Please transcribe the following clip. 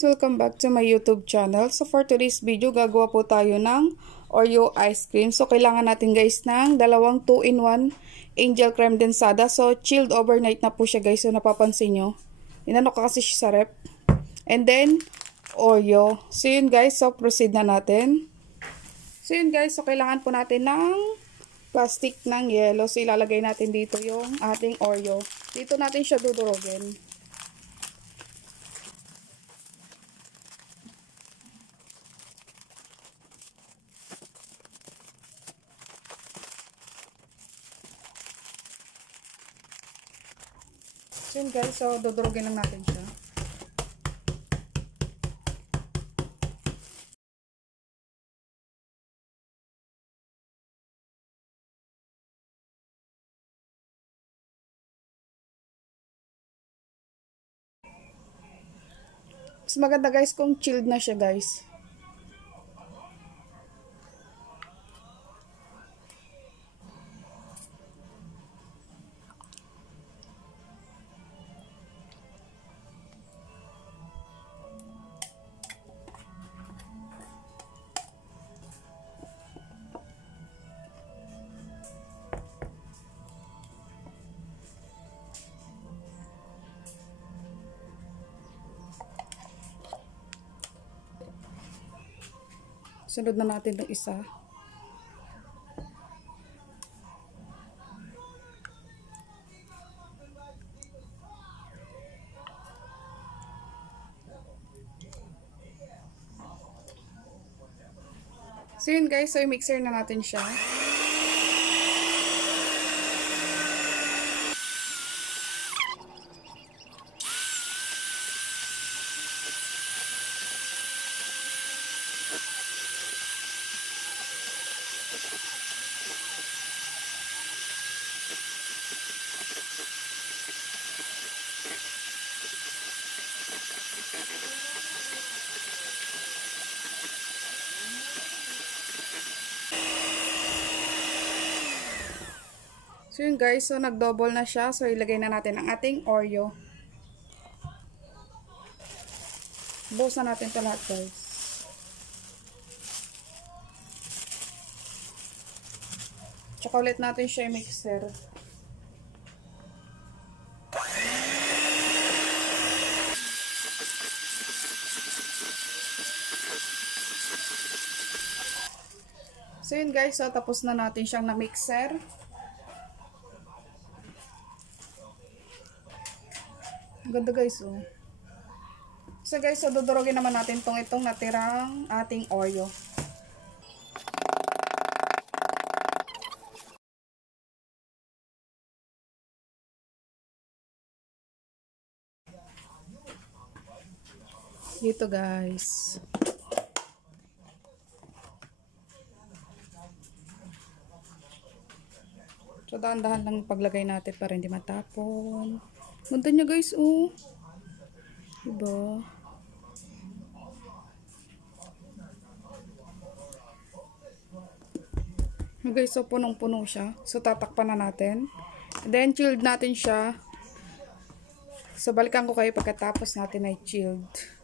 guys, welcome back to my YouTube channel. So for today's video, gagawa po tayo ng Oreo ice cream. So kailangan natin guys ng dalawang 2-in-1 angel creme densada. So chilled overnight na po siya guys. So napapansin nyo. Inano ka kasi siya sa rep. And then Oreo. So yun guys, so proceed na natin. So yun guys, so kailangan po natin ng plastic ng yellow. So ilalagay natin dito yung ating Oreo. Dito natin siya dudurogin. So yun guys, so dudurugin lang natin siya. Mas maganda guys kung chilled na siya guys. Sunod na natin itong isa. So yun guys, so i-mixer na natin siya. So yun guys, so nag-double na siya. So ilagay na natin ang ating Oreo. Buhos na natin ito lahat guys. Tsaka ulit natin siya i-mixer. So yun guys, so tapos na natin siyang na-mixer. Ganda guys, oh. So guys, so dudurogin naman natin itong natirang ating Oreo. Dito guys. So dahan-dahan lang paglagay natin para hindi matapon. Ganda niya guys, oh. Diba? Guys, so punong-puno siya. So tatakpan na natin. And then chilled natin siya. So balikan ko kayo pagkatapos natin ay chilled.